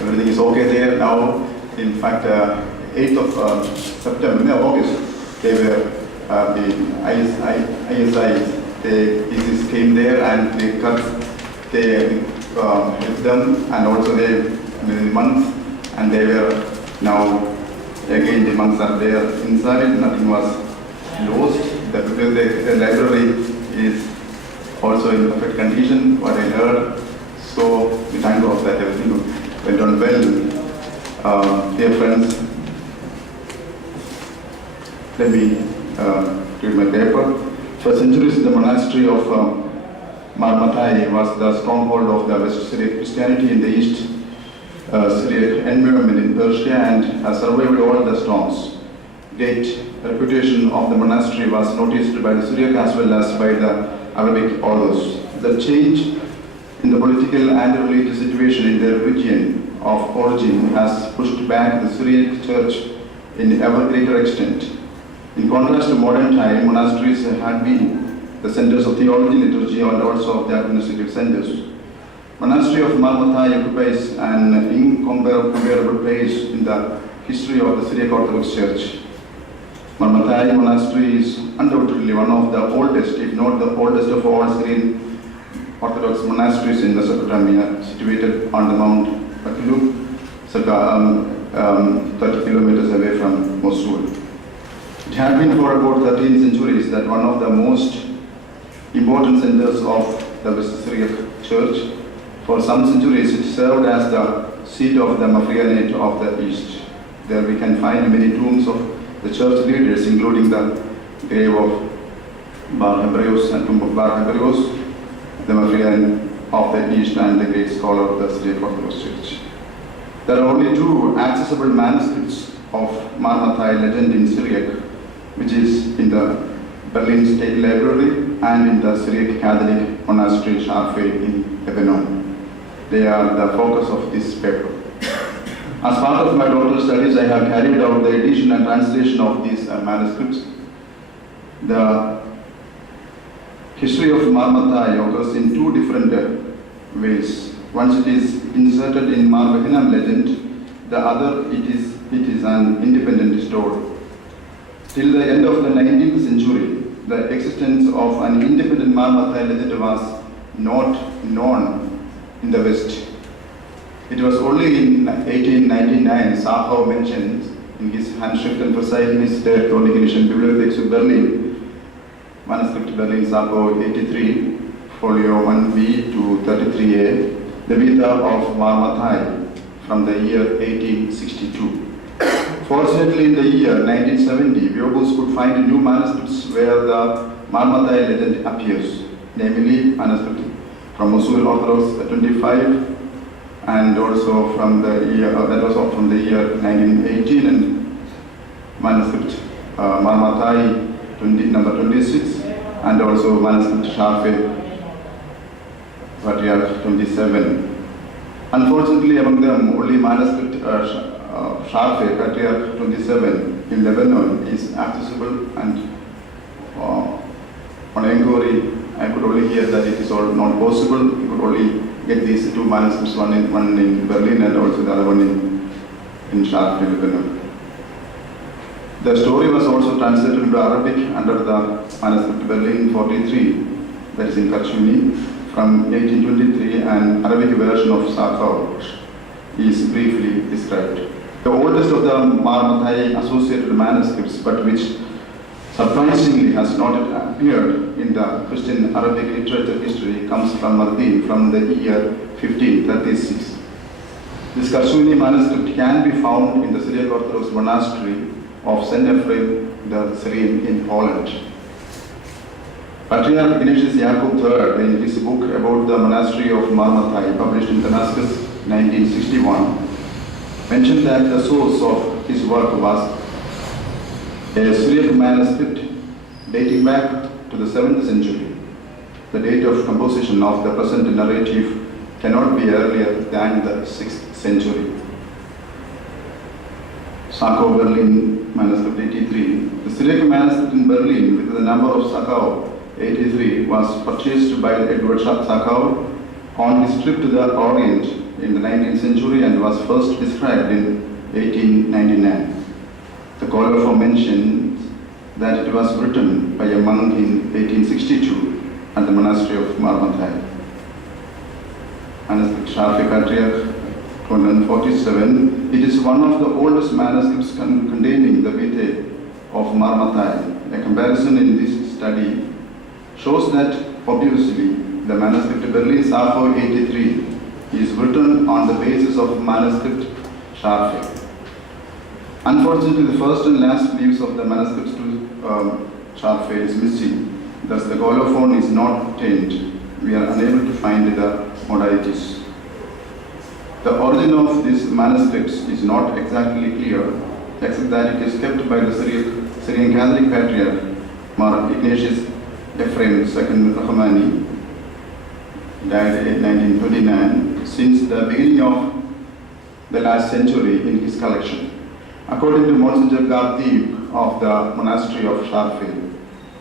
Everything is okay there now. In fact, 8th of September, no, August, they were the ISI. ISIS came there and they cut with them, and also they the monks, and they were now again the monks are there inside. Nothing was lost. The library is also in perfect condition. What I heard, so we thank God that everything went on well. Dear friends, let me read my paper. For centuries, the monastery of Matthai was the stronghold of the West Syriac Christianity in the East Syriac environment in Persia, and has survived all the storms. Great reputation of the monastery was noticed by the Syriac as well as by the Arabic authors. The change in the political and religious situation in their region of origin has pushed back the Syriac church in ever greater extent. In contrast to modern time, monasteries had been the centers of theology, liturgy, and also of the administrative centers. Monastery of Matthai occupies an incomparable place in the history of the Syriac Orthodox Church. Matthai Monastery is undoubtedly one of the oldest, if not the oldest of all Syrian Orthodox monasteries in Mesopotamia, situated on the Mount Akilu, 30 kilometers away from Mosul. It had been for about 13 centuries that one of the most important centers of the West Syriac Church. For some centuries, it served as the seat of the Mafrianate of the East. There we can find many tombs of the church leaders, including the grave of Bar Hebraeus and tomb of Bar Hebraeus, the Mafrian of the East, and the great scholar of the Syriac Orthodox Church. There are only two accessible manuscripts of Matthai legend in Syriac, which is in the Berlin State Library and in the Syriac Catholic Monastery Sharfe in Lebanon. They are the focus of this paper. As part of my doctoral studies, I have carried out the edition and translation of these manuscripts. The history of Matthai occurs in two different ways. Once it is inserted in Marvehinam legend, the other it is an independent story. Till the end of the 19th century, the existence of an independent Matthai legend was not known in the West. It was only in 1899 Sachau mentioned in his handschrift and Verzeichnis der Chronischen Bibliothek zu Berlin, manuscript Berlin Sachau 83, folio 1b to 33a, the Vita of Matthai from the year 1862. Fortunately, in the year 1970, Biobus could find new manuscripts where the Matthai legend appears, namely manuscript from Mosul Orthodox 25, and also from the year that was from the year 1918, and manuscript Matthai number 26, and also manuscript Sharfe Patriarch 27. Unfortunately, among them, only manuscript Sharfe Patriarch 27 in Lebanon is accessible, and on inquiry, I could only hear that it is all not possible. We could only get these two manuscripts, one in Berlin and also the other one in Sharfe, Lebanon. The story was also translated into Arabic under the manuscript Berlin 43, that is in Kachuni, from 1823, and Arabic version of Sachau is briefly described. The oldest of the Matthai associated manuscripts, but which surprisingly has not appeared in the Christian Arabic literature history, comes from Mardin from the year 1536. This Kachuni manuscript can be found in the Syriac Orthodox monastery of St. Ephraim the Syrian in Poland. Patriarch Ignatius Jacob III, in his book about the monastery of Matthai, published in Damascus 1961, mentioned that the source of his work was a Syriac manuscript dating back to the 7th century. The date of composition of the present narrative cannot be earlier than the 6th century. Sachau, Berlin, manuscript 83. The Syriac manuscript in Berlin with the number of Sachau 83 was purchased by Edward Sachau on his trip to the Orient in the 19th century and was first described in 1899. The colophon mentions that it was written by a monk in 1862 at the monastery of Matthai. Manuscript Sharfi Patriarch 147. It is one of the oldest manuscripts containing the Vitae of Matthai. A comparison in this study shows that obviously the manuscript Berlin Sappho 83 is written on the basis of manuscript Sharfi. Unfortunately, the first and last leaves of the manuscript to Sharfi is missing. Thus, the colophon is not obtained. We are unable to find the modalities. The origin of these manuscripts is not exactly clear, except that it is kept by the Syrian Catholic Patriarch Mar Ignatius Ephraim II Rahmani, died in 1929, since the beginning of the last century in his collection. According to Monsignor Gardeep of the monastery of Sharfi,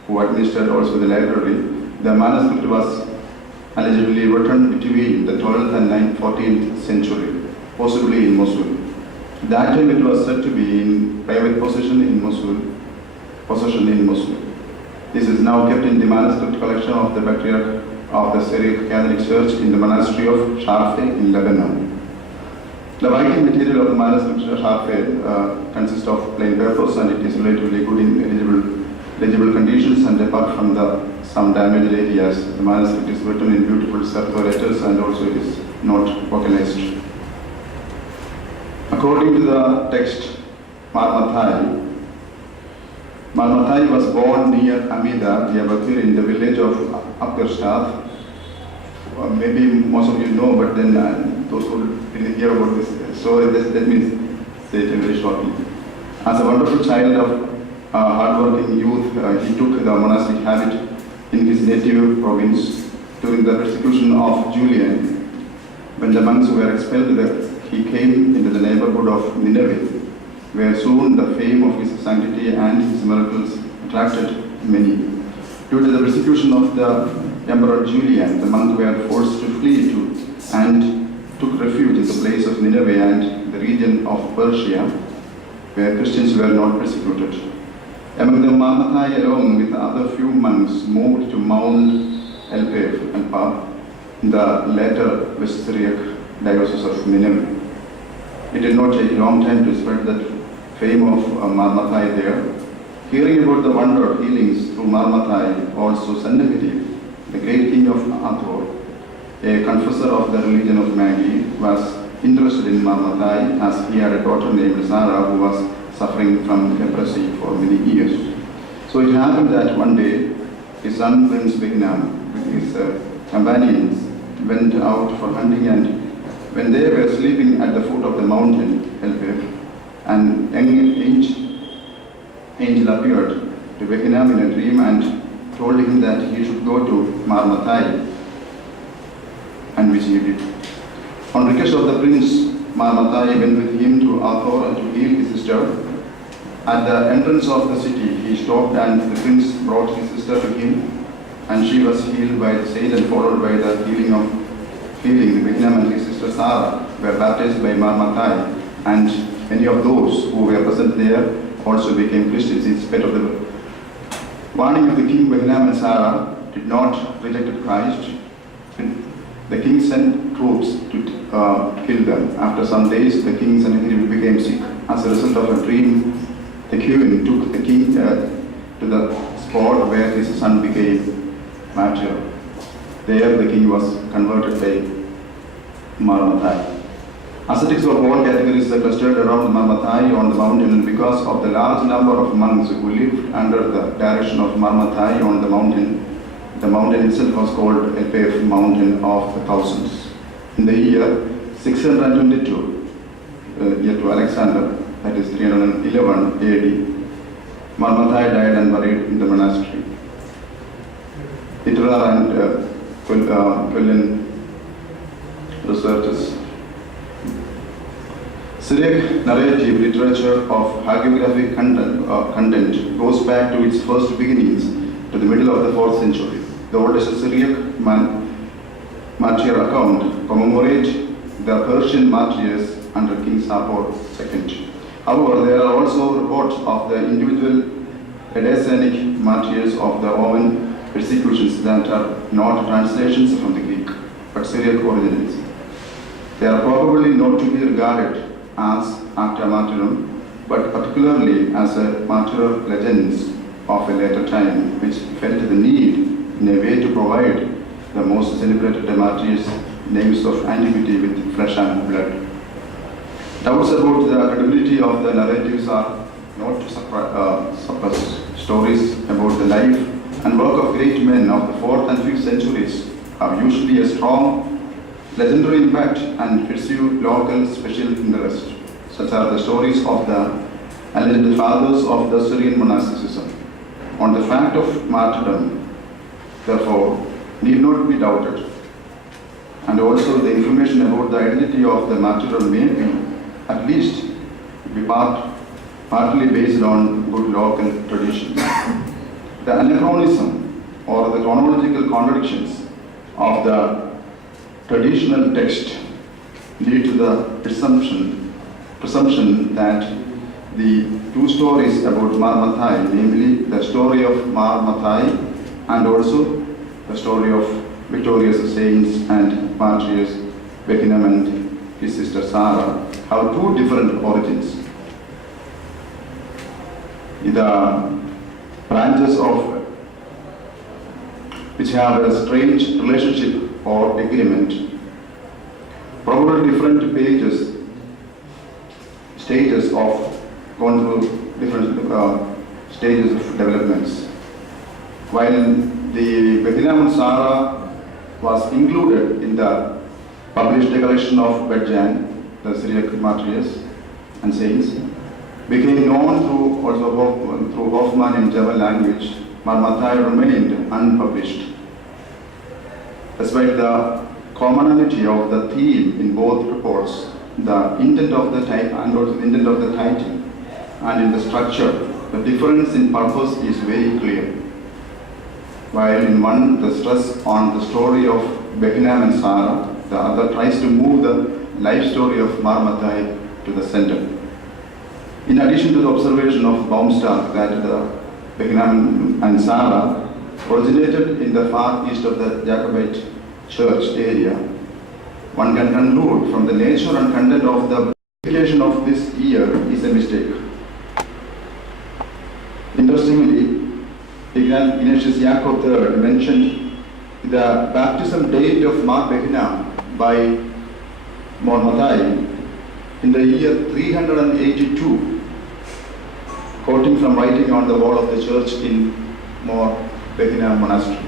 who administered also the library, the manuscript was allegedly written between the 12th and 14th century, possibly in Mosul. That time it was said to be in private possession in Mosul. This is now kept in the manuscript collection of the Patriarch of the Syriac Catholic Church in the monastery of Sharfi in Lebanon. The writing material of the manuscript of Sharfi consists of plain papers, and it is relatively good in legible conditions, and apart from some damaged areas, the manuscript is written in beautiful circular letters, and also it is not vocalized. According to the text, Matthai was born near Amida, Diyarbakir, in the village of Abgarstadt. Maybe most of you know, but then those who didn't hear about this, so let me say it very shortly. As a wonderful child of hardworking youth, he took the monastic habit in his native province. During the persecution of Julian, when the monks were expelled, he came into the neighborhood of Nineveh, where soon the fame of his sanctity and his miracles attracted many. Due to the persecution of the Emperor Julian, the monks were forced to flee and took refuge in the place of Nineveh and the region of Persia, where Christians were not persecuted. Among them, Matthai, along with the other few monks, moved to Mount Elpef and Pa in the later West Syriac diocese of Nineveh. It did not take a long time to spread the fame of Matthai there. Hearing about the wonder of healings through Matthai, also Sennacherib, the great king of Athor, a confessor of the religion of Magi, was interested in Matthai as he had a daughter named Sarah who was suffering from leprosy for many years. So it happened that one day his son Prince Vignam with his companions went out for hunting, and when they were sleeping at the foot of the mountain, an angel appeared to Vignam in a dream and told him that he should go to Matthai, and which he did. On request of the prince, Matthai went with him to Athor to heal his sister. At the entrance of the city, he stopped, and the prince brought his sister to him, and she was healed by the saint, and followed by the healing. Vignam and his sister Sarah were baptized by Matthai, and many of those who were present there also became Christians in spite of the warning of the king. Vignam and Sarah did not reject Christ. The king sent troops to kill them. After some days, the king Sennacherib became sick. As a result of a dream, the queen took the king to the spot where his son became martyr. There, the king was converted by Matthai. Ascetics of all categories are clustered around Matthai on the mountain, and because of the large number of monks who lived under the direction of Matthai on the mountain itself was called Elpef, Mountain of the Thousands. In the year 622, year to Alexander, that is 311 AD, Matthai died and buried in the monastery. Itra and Quillen researchers. Syriac narrative literature of hagiographic content goes back to its first beginnings to the middle of the 4th century. The oldest Syriac martyr account commemorates the Persian martyrs under King Sapor II. However, there are also reports of the individual Edesenic martyrs of the Roman persecutions that are not translations from the Greek, but Syriac originals. They are probably not to be regarded as acta martyrum, but particularly as a martyr legends of a later time, which felt the need in a way to provide the most celebrated martyrs names of antiquity with flesh and blood. Doubts about the credibility of the narratives are not to suppress. Stories about the life and work of great men of the 4th and 5th centuries have usually a strong legendary impact and pursue local special interest, such are the stories of the alleged fathers of the Syrian monasticism. On the fact of martyrdom, therefore, need not be doubted. And also the information about the identity of the martyrdom may be, at least, partly based on good local traditions. The anachronism or the chronological contradictions of the traditional text lead to the presumption that the two stories about Matthai, namely the story of Matthai and also the story of victorious saints and martyrs, Beckenham and his sister Sarah, have two different origins. The branches of which have a strange relationship or agreement, probably different stages of gone through different stages of developments. While the Beckenham and Sarah was included in the published collection of Bedjan, the Syriac martyrs and saints, became known through Hoffman in German language, Matthai remained unpublished. Despite the commonality of the theme in both reports, the intent of the type and also the intent of the title, and in the structure, the difference in purpose is very clear. While in one, the stress on the story of Beckenham and Sarah, the other tries to move the life story of Matthai to the center. In addition to the observation of Baumstark that the Beckenham and Sarah originated in the far east of the Jacobite church area, one can conclude from the nature and content of the publication of this year is a mistake. Interestingly, Ignatius Jacob III mentioned the baptism date of Mar Beckenham by Matthai in the year 382, quoting from writing on the wall of the church in Mar Beckenham Monastery.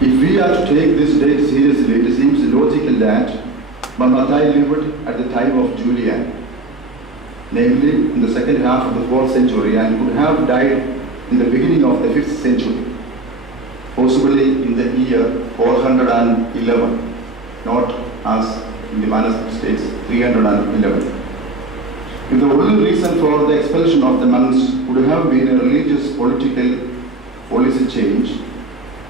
If we are to take this date seriously, it seems logical that Matthai lived at the time of Julian, namely in the second half of the 4th century, and could have died in the beginning of the 5th century, possibly in the year 411, not as in the manuscript states 311. If the only reason for the expulsion of the monks would have been a religious political policy change,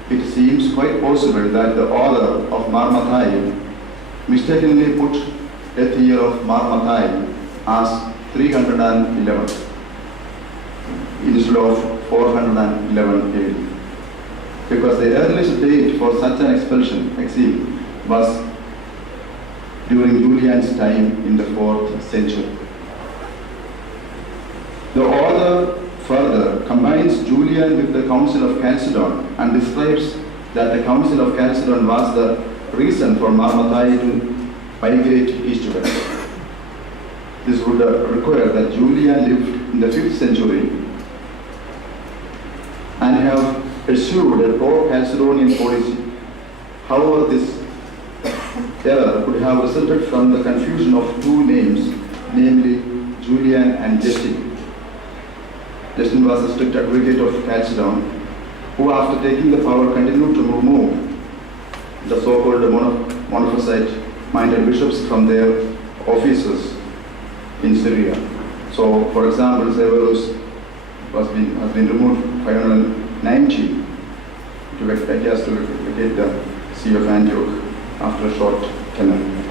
it seems quite possible that the author of Matthai mistakenly put death year of Matthai as 311 instead of 411 AD, because the earliest date for such an expulsion exile was during Julian's time in the 4th century. The author further combines Julian with the Council of Chalcedon and describes that the Council of Chalcedon was the reason for Matthai to migrate eastward. This would require that Julian lived in the 5th century and have pursued a pro-Chalcedonian policy. However, this error could have resulted from the confusion of two names, namely Julian and Justin. Justin was a strict advocate of Chalcedon, who after taking the power continued to remove the so-called Monophysite-minded bishops from their offices in Syria. So, for example, Severus has been removed 590 to vacate the See of Antioch after a short tenure.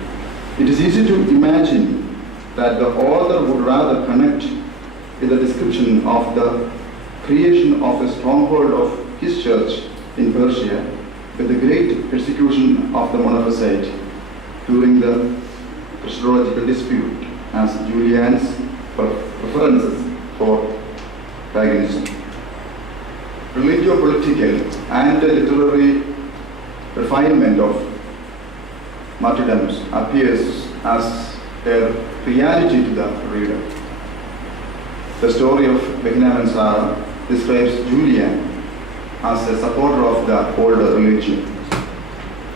It is easy to imagine that the author would rather connect with the description of the creation of a stronghold of his church in Persia with the great persecution of the Monophysite during the Christological dispute as Julian's preferences for paganism. Religio-political and literary refinement of martyrdoms appears as a reality to the reader. The story of Benjamin and Sarah describes Julian as a supporter of the older religion.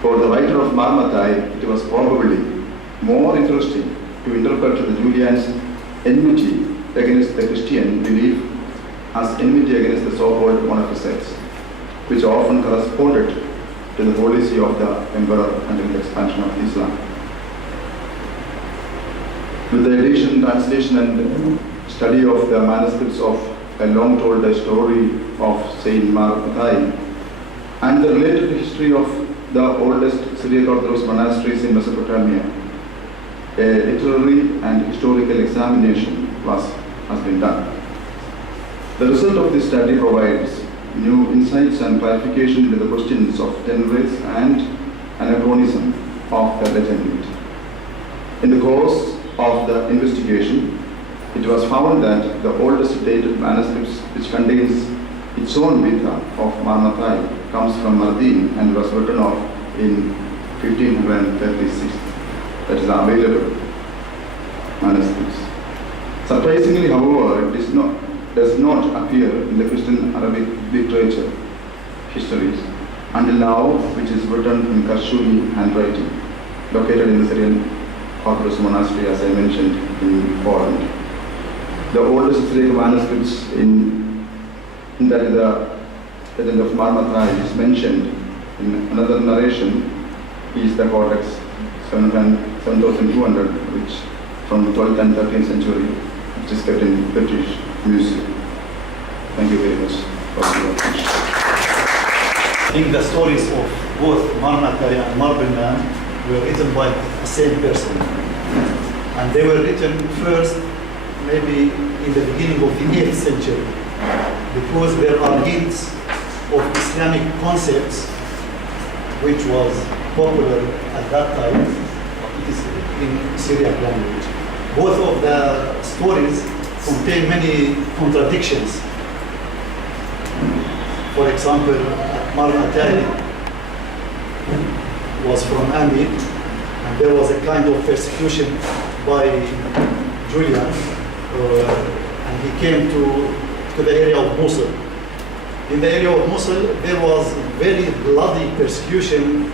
For the writer of Matthai, it was probably more interesting to interpret the Julian's enmity against the Christian belief as enmity against the so-called Monophysites, which often corresponded to the policy of the emperor until the expansion of Islam. With the edition, translation and study of the manuscripts of a long-told story of Saint Matthai and the related history of the oldest Syriac Orthodox monasteries in Mesopotamia, a literary and historical examination has been done. The result of this study provides new insights and clarification to the questions of tenets and anachronism of the legend. In the course of the investigation, it was found that the oldest dated manuscripts, which contains its own Vitha of Matthai, comes from Mardin and was written off in 1536. That is available manuscripts. Surprisingly, however, it does not appear in the Christian Arabic literature histories until now, which is written in Kashuni handwriting, located in the Syrian Orthodox monastery, as I mentioned, in Poland. The oldest Syriac manuscripts in that the legend of Matthai is mentioned in another narration is the Codex 7200, which from 12th and 13th century, which is kept in British Museum. Thank you very much for your attention. I think the stories of both Matthai and Marbenham were written by the same person. And they were written first, maybe in the beginning of the 8th century, because there are hints of Islamic concepts which was popular at that time. It is in Syriac language. Both of the stories contain many contradictions. For example, Matthai was from Amid, and there was a kind of persecution by Julian, and he came to the area of Mosul. In the area of Mosul, there was very bloody persecution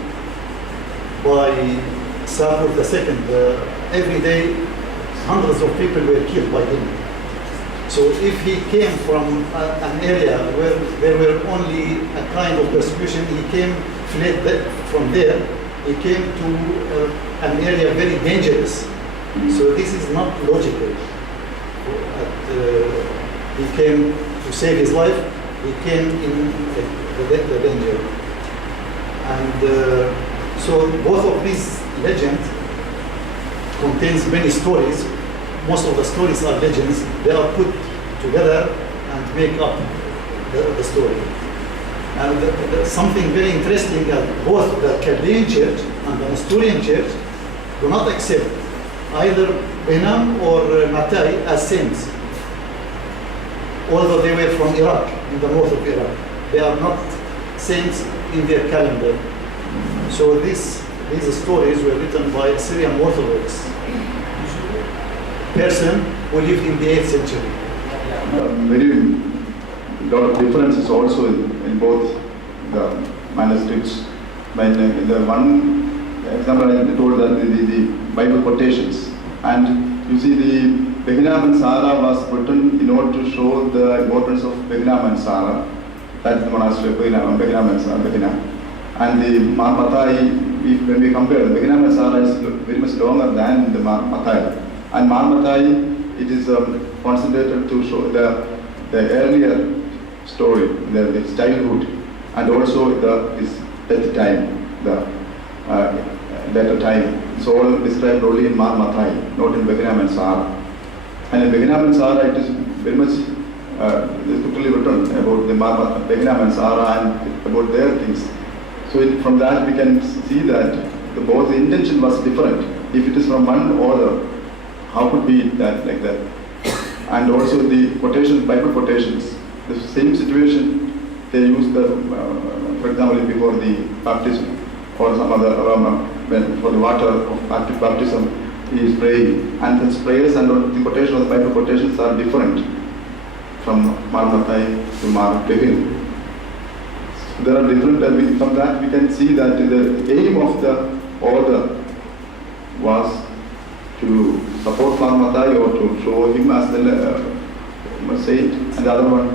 by Sakur II. Every day, hundreds of people were killed by him. So if he came from an area where there were only a kind of persecution, fled from there, he came to an area very dangerous. So this is not logical. He came to save his life, he came in the danger. And so both of these legends contains many stories. Most of the stories are legends. They are put together and make up the story. And something very interesting that both the Chaldean church and the Nestorian church do not accept either Benham or Matthai as saints, although they were from Iraq, in the north of Iraq. They are not saints in their calendar. So these stories were written by a Syrian Orthodox person who lived in the 8th century. Very lot of differences also in both the manuscripts. When the one example I told that the Bible quotations, and you see the Benham and Sarah was written in order to show the importance of Benham and Sarah. That's the monastery of Benham and Sarah. And the Matthai, when we compare, the Benham and Sarah is very much longer than the Matthai. And Matthai, it is concentrated to show the earlier story, his childhood, and also his death time, the later time. it's all described only in Matthai, not in Beginam and Sarah. And in Beginam and Sarah, it is very much scripturally written about the Beginam and Sarah and about their things. So from that we can see that both the intention was different. If it is from one author, how could be that like that? And also the quotations, Bible quotations, the same situation they use for example, before the baptism or some other when for the water of baptism, he is praying, and his prayers and the quotation of the Bible quotations are different from Matthai to Beginam. There are different, from that we can see that the aim of the author was to support Matthai or to show him as the saint, and the other one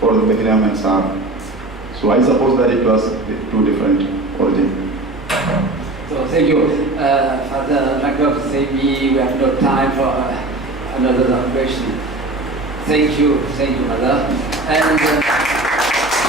for the Beginam and Sarah. So I suppose that it was two different origins. So thank you. Father Raghav said we have no time for another question. Thank you, Mother. And